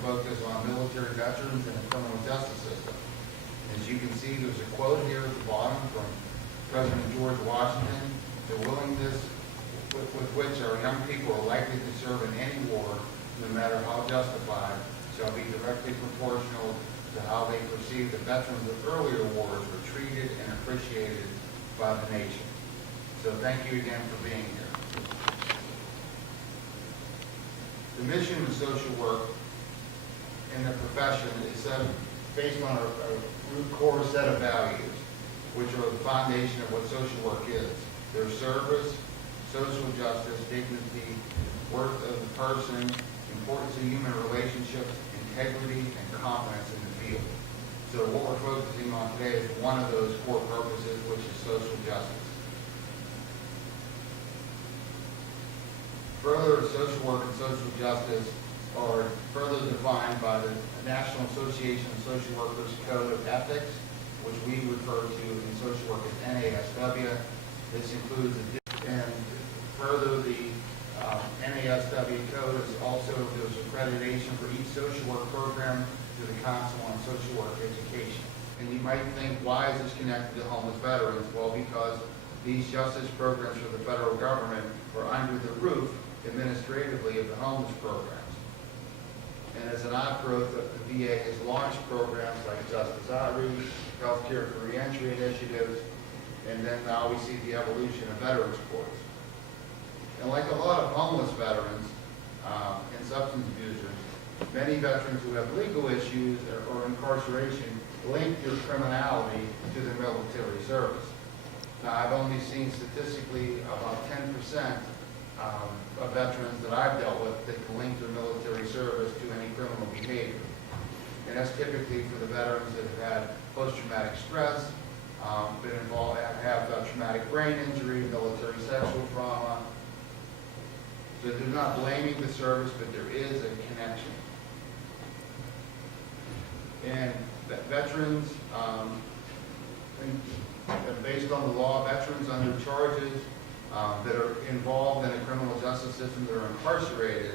focus on military veterans and the criminal justice system. As you can see, there's a quote here at the bottom from President George Washington: "The willingness with which our young people are likely to serve in any war, no matter how justified, shall be directly proportional to how they perceive the veterans of earlier wars were treated and appreciated by the nation." So thank you again for being here. The mission of social work in the profession is based on a core set of values, which are the foundation of what social work is. There's service, social justice, dignity, worth of the person, importance of human relationships, integrity, and confidence in the field. So what we're focusing on today is one of those core purposes, which is social justice. Further, social work and social justice are further defined by the National Association of Social Workers Code of Ethics, which we refer to in social work as NASW. This includes, and further, the NASW code is also, there's accreditation for each social work program to the Council on Social Work Education. And you might think, why is this connected to homeless veterans? Well, because these justice programs for the federal government are under the roof administratively of the homeless programs. And as an outgrowth of the VA has launched programs like Justice Outreach, Healthcare for Reentry initiatives, and then now we see the evolution of veterans courts. And like a lot of homeless veterans and substance abusers, many veterans who have legal issues or incarceration link their criminality to their military service. Now, I've only seen statistically about 10% of veterans that I've dealt with that can link their military service to any criminal behavior. And that's typically for the veterans that have had post-traumatic stress, been involved, have traumatic brain injury, military sexual trauma. So they're not blaming the service, but there is a connection. And veterans, based on the law, veterans under charges that are involved in the criminal justice system that are incarcerated,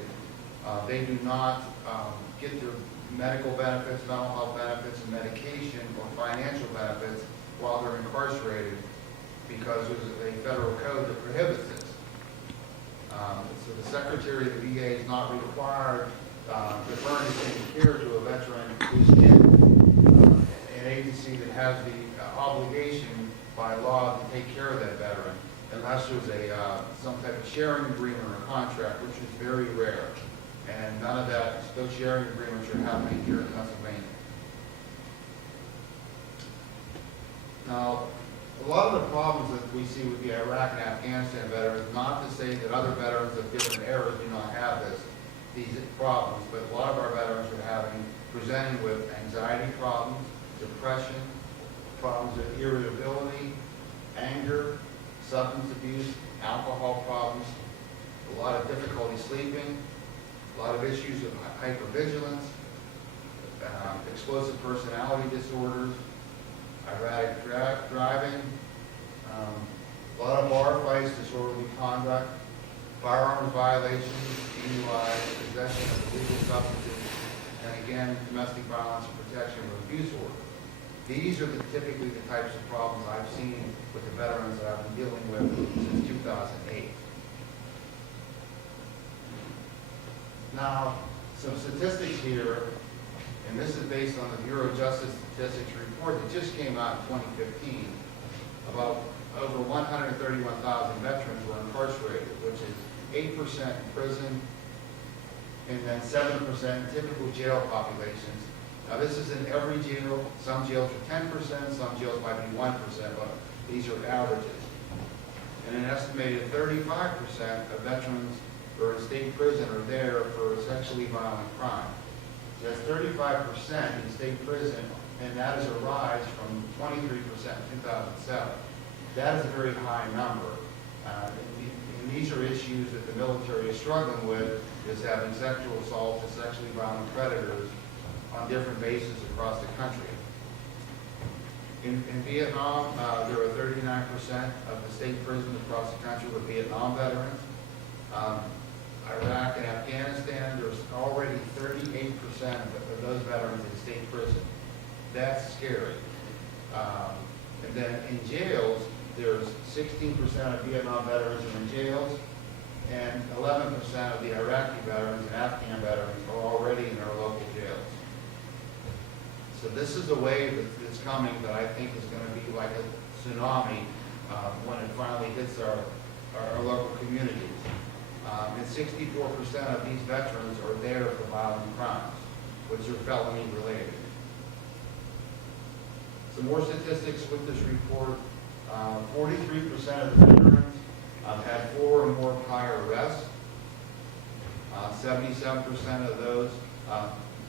they do not get their medical benefits, mental health benefits, and medication or financial benefits while they're incarcerated because there's a federal code that prohibits this. So the Secretary of the VA is not required to furnish any care to a veteran who's in an agency that has the obligation by law to take care of that veteran, unless there's some type of sharing agreement or contract, which is very rare. And none of that, those sharing agreements are happening here in Pennsylvania. Now, a lot of the problems that we see with the Iraq and Afghanistan veterans, not to say that other veterans of different eras do not have these problems, but a lot of our veterans are presenting with anxiety problems, depression, problems of irritability, anger, substance abuse, alcohol problems, a lot of difficulty sleeping, a lot of issues of hypervigilance, explosive personality disorders, erratic driving, a lot of bar fights, disorderly conduct, firearms violations, DUI, possession of illegal substances, and again, domestic violence and protection or abuse order. These are typically the types of problems I've seen with the veterans that I've been dealing with since 2008. Now, some statistics here, and this is based on the Bureau of Justice Statistics report that just came out in 2015. About over 131,000 veterans were incarcerated, which is 8% in prison, and then 7% in typical jail populations. Now, this is in every jail. Some jails are 10%, some jails might be 1%, but these are averages. And an estimated 35% of veterans who are in state prison are there for a sexually violent crime. So that's 35% in state prison, and that is a rise from 23% in 2007. That is a very high number. And these are issues that the military is struggling with, is having sexual assault and sexually violent predators on different bases across the country. In Vietnam, there are 39% of the state prisons across the country with Vietnam veterans. Iraq and Afghanistan, there's already 30% 38% of those veterans in state prison. That's scary. And then in jails, there's 16% of Vietnam veterans are in jails, and 11% of the Iraqi veterans and Afghan veterans are already in our local jails. So this is a wave that's coming that I think is going to be like a tsunami when it finally hits our local communities. And 64% of these veterans are there for violent crimes, which are felony related. Some more statistics with this report. 43% of the veterans had 4 or more prior arrests. 77% of those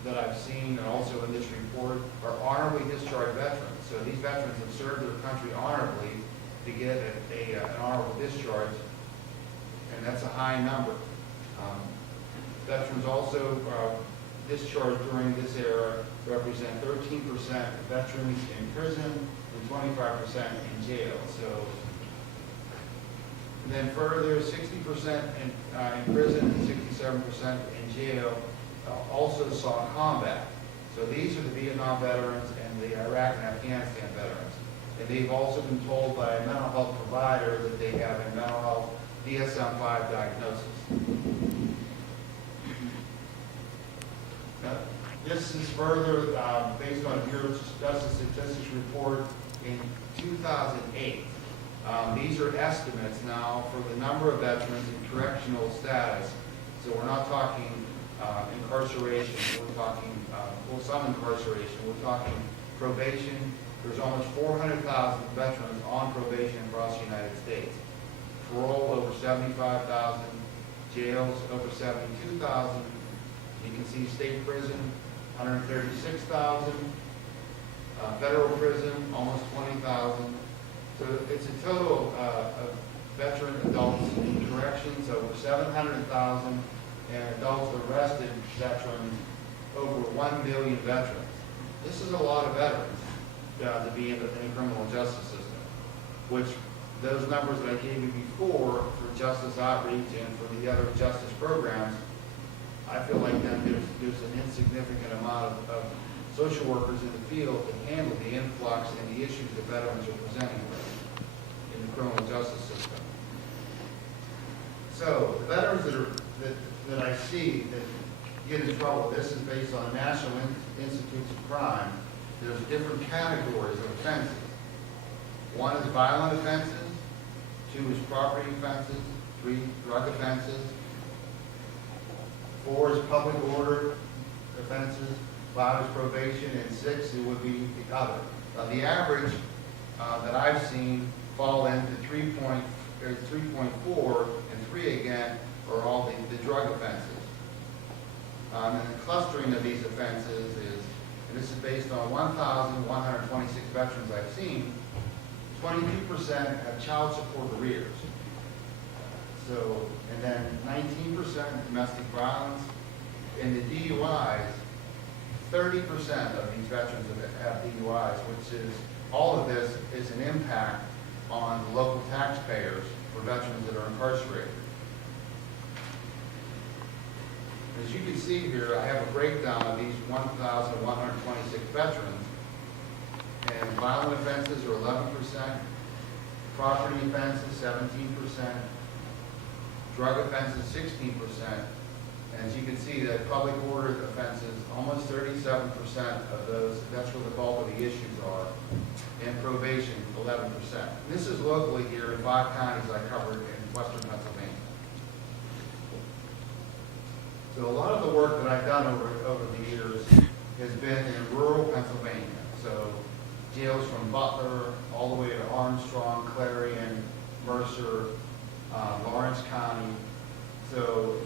that I've seen and also in this report are honorably discharged veterans. So these veterans have served their country honorably to get an honorable discharge, and that's a high number. Veterans also discharged during this era represent 13% veterans in prison and 25% in jail. So, and then further, 60% in prison and 67% in jail also saw combat. So these are the Vietnam veterans and the Iraq and Afghanistan veterans. And they've also been told by a mental health provider that they have a mental health DSM-5 diagnosis. This is further based on Bureau of Justice Statistics report in 2008. These are estimates now for the number of veterans in correctional status. So we're not talking incarceration, we're talking, well, some incarceration, we're talking probation. There's almost 400,000 veterans on probation across the United States. Parole over 75,000, jails over 72,000. You can see state prison, 136,000, federal prison, almost 20,000. So it's a total of veteran adults in corrections over 700,000, and adults arrested veterans over 1 million veterans. This is a lot of veterans to be in the criminal justice system, which those numbers that I gave you before for justice outreach and for the other justice programs, I feel like then there's an insignificant amount of social workers in the field to handle the influx and the issues that veterans are presenting with in the criminal justice system. So the veterans that I see that get in trouble, this is based on National Institutes of Crime. There's different categories of offenses. 1 is violent offenses, 2 is property offenses, 3 drug offenses, 4 is public order offenses, 5 is probation, and 6 it would be the other. The average that I've seen fall into 3.4 and 3 again are all the drug offenses. And the clustering of these offenses is, and this is based on 1,126 veterans I've seen, 22% have child support arrears. So, and then 19% domestic violence. In the DUIs, 30% of these veterans have DUIs, which is, all of this is an impact on the local taxpayers for veterans that are incarcerated. As you can see here, I have a breakdown of these 1,126 veterans, and violent offenses are 11%, property offenses 17%, drug offenses 16%, and as you can see that public order offenses, almost 37% of those, that's where the bulk of the issues are, and probation 11%. And this is locally here in 5 counties I covered in western Pennsylvania. So a lot of the work that I've done over the years has been in rural Pennsylvania. So jails from Butler all the way to Armstrong, Clarion, Mercer, Lawrence County. So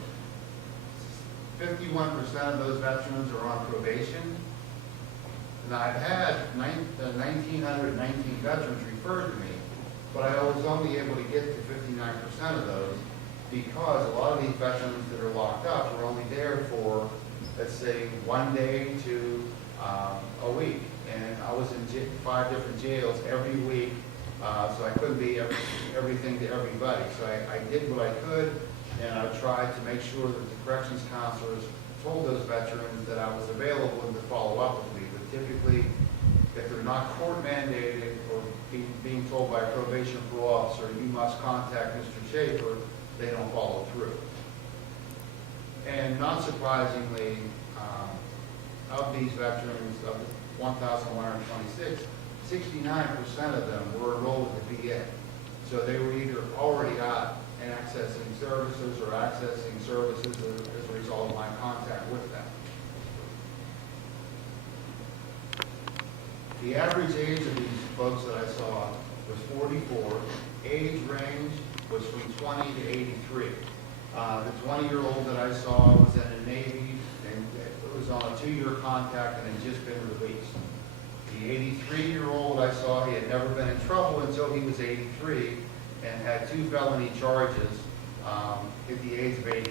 51% of those veterans are on probation. And I've had 1,919 veterans referred to me, but I was only able to get to 59% of those because a lot of these veterans that are locked up were only there for, let's say, 1 day to a week. And I was in 5 different jails every week, so I couldn't be everything to everybody. So I did what I could, and I tried to make sure that the corrections counselors told those veterans that I was available and to follow up with me. But typically, if they're not court mandated or being told by a probation parole officer, you must contact Mr. Schaffer, they don't follow through. And not surprisingly, of these veterans, of the 1,126, 69% of them were enrolled at the VA. So they were either already out and accessing services or accessing services as a result of my contact with them. The average age of these folks that I saw was 44. Age range was from 20 to 83. The 20-year-old that I saw was in the Navy and it was on a 2-year contract and had just been released. The 83-year-old I saw, he had never been in trouble until he was 83 and had 2 felony charges at the age of 83.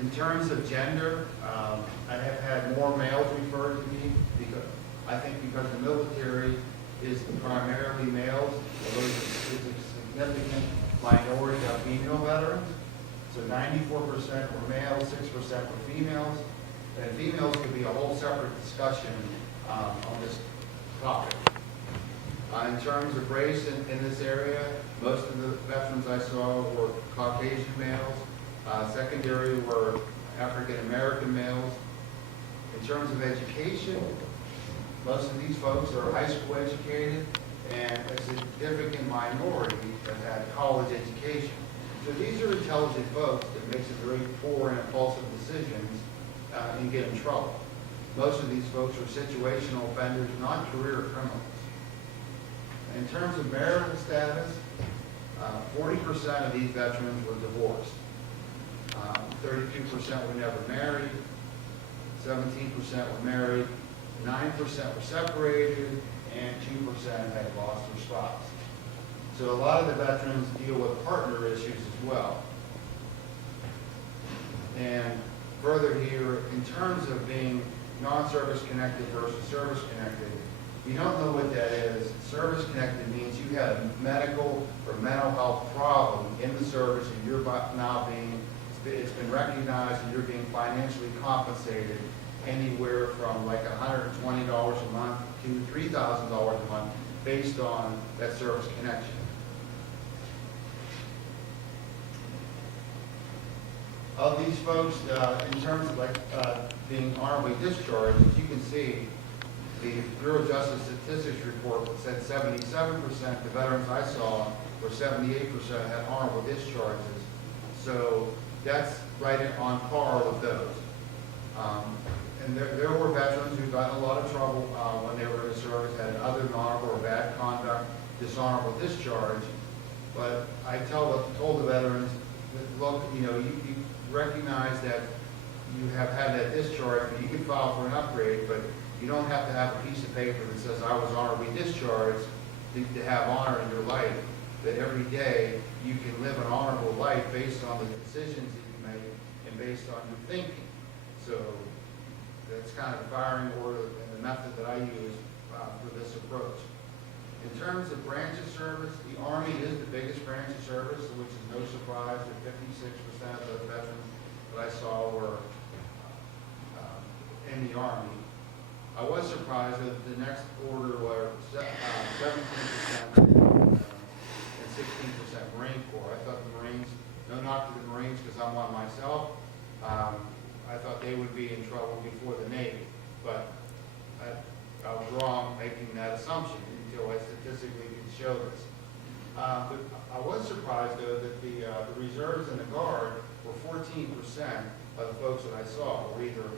In terms of gender, I have had more males referred to me because the military is primarily males, although there's a significant minority of female veterans. So 94% were males, 6% were females, and females could be a whole separate discussion on this topic. In terms of race in this area, most of the veterans I saw were Caucasian males. Secondary were African American males. In terms of education, most of these folks are high school educated, and a significant minority that had college education. So these are intelligent folks that make some very poor and impulsive decisions and get in trouble. Most of these folks are situational offenders, not career criminals. In terms of marital status, 40% of these veterans were divorced. 32% were never married, 17% were married, 9% were separated, and 2% had lost their spouse. So a lot of the veterans deal with partner issues as well. And further here, in terms of being non-service connected versus service connected, if you don't know what that is, service connected means you had a medical or mental health problem in the service and you're now it's been recognized and you're being financially compensated anywhere from like $120 a month to $3,000 a month based on that service connection. Of these folks, in terms of being honorably discharged, as you can see, the Bureau of Justice Statistics report said 77%, the veterans I saw, or 78% had honorable discharges. So that's right on par with those. And there were veterans who got in a lot of trouble when they were in the service, had other than honorable or bad conduct, dishonorable discharge. But I told the veterans, that, look, you recognize that you have had that discharge, but you can file for an upgrade, but you don't have to have a piece of paper that says I was honorably discharged to have honor in your life. That every day you can live an honorable life based on the decisions that you make and based on your thinking. So that's kind of the firing order and the method that I use for this approach. In terms of branch of service, the Army is the biggest branch of service, which is no surprise that 56% of those veterans that I saw were in the Army. I was surprised that the next order were 17% and 16% Marine Corps. I thought the Marines, no knock to the Marines because I'm one myself, I thought they would be in trouble before the Navy, but I was wrong making that assumption until I statistically could show this. But I was surprised, though, that the reserves and the Guard were 14% of the folks that I saw were either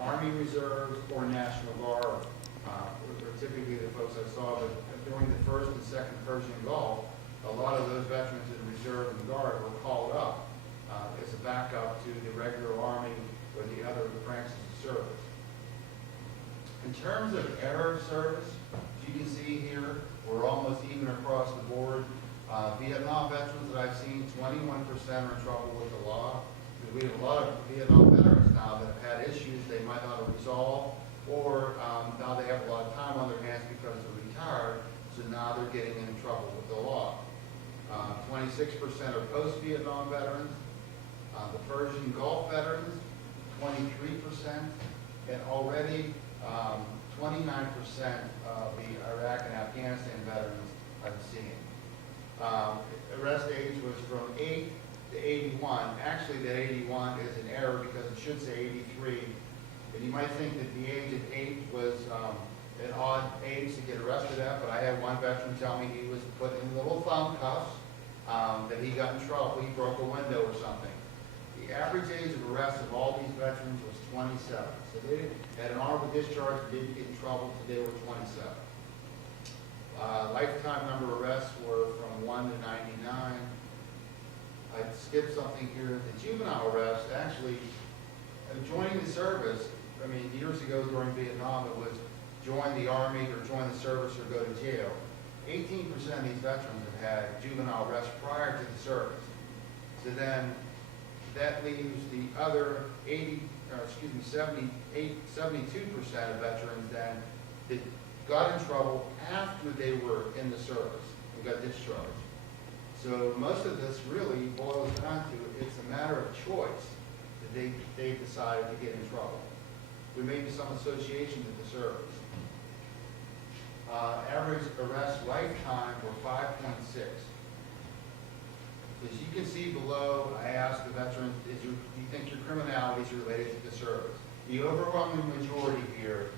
Army Reserves or National Guard, were typically the folks I saw. But during the first and second Persian Gulf, a lot of those veterans in the Reserve and the Guard were called up as a backup to the regular Army or the other branches of service. In terms of era of service, as you can see here, we're almost even across the board. Vietnam veterans that I've seen, 21% are in trouble with the law. We have a lot of Vietnam veterans now that have had issues they might not have resolved, or now they have a lot of time on their hands because they're retired, so now they're getting in trouble with the law. 26% are post-Vietnam veterans. The Persian Gulf veterans, 23%, and already 29% of the Iraq and Afghanistan veterans are seeing. Arrest age was from 8 to 81. Actually, that 81 is an error because it should say 83. And you might think that the age of 8 was an odd age to get arrested at, but I had one veteran tell me he was put in little thumb cuffs, that he got in trouble, he broke a window or something. The average age of arrest of all these veterans was 27. So they had an honorable discharge, didn't get in trouble, so they were 27. Lifetime number of arrests were from 1 to 99. I skipped something here. The juvenile arrest, actually, joining the service, I mean, years ago during Vietnam, it was join the Army or join the service or go to jail. 18% of these veterans have had juvenile arrest prior to the service. So then that leaves the other 72% of veterans then that got in trouble after they were in the service and got discharged. So most of this really boils down to it's a matter of choice that they decided to get in trouble. There may be some association with the service. Average arrest lifetime were 5.6. As you can see below, I asked the veterans, do you think your criminality is related to the service? The overwhelming majority here,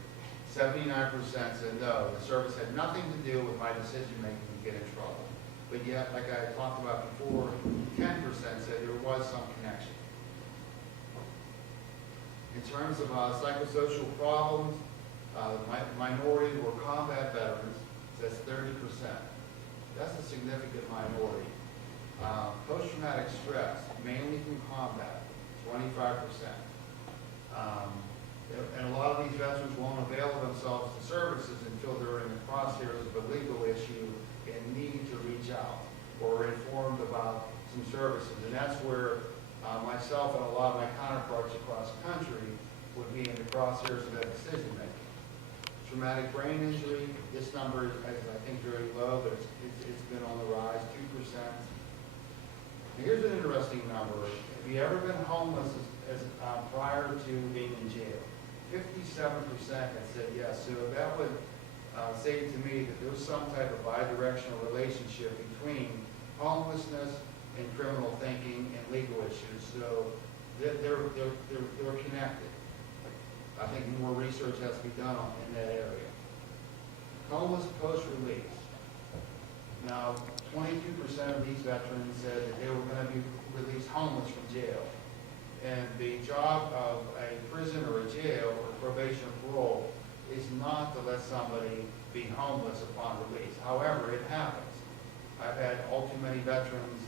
79% said no, the service had nothing to do with my decision making to get in trouble. But yet, like I talked about before, 10% said there was some connection. In terms of psychosocial problems, minority were combat veterans, so that's 30%. That's a significant minority. Post-traumatic stress, mainly from combat, 25%. And a lot of these veterans won't avail themselves to services until they're in the crosshairs of a legal issue and need to reach out or are informed about some services. And that's where myself and a lot of my counterparts across the country would be in the crosshairs of that decision making. Traumatic brain injury, this number is I think very low, but it's been on the rise, 2%. And here's an interesting number. Have you ever been homeless prior to being in jail? 57% had said yes. So that would say to me that there's some type of bidirectional relationship between homelessness and criminal thinking and legal issues. So they're connected. I think more research has to be done in that area. Homeless post-release. Now, 22% of these veterans said that they were going to be released homeless from jail. And the job of a prison or a jail or probation or parole is not to let somebody be homeless upon release. However, it happens. I've had all too many veterans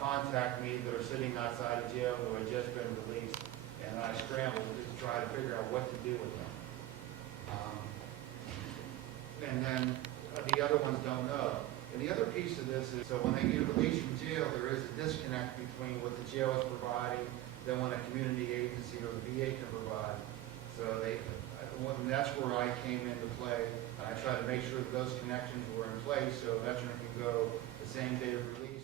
contact me that are sitting outside of jail who had just been released, and I scrambled to try to figure out what to do with them. And then the other ones don't know. And the other piece of this is, so when they get released from jail, there is a disconnect between what the jail is providing than what a community agency or the VA can provide. So and that's where I came into play. I tried to make sure that those connections were in place so a veteran can go the same day of release.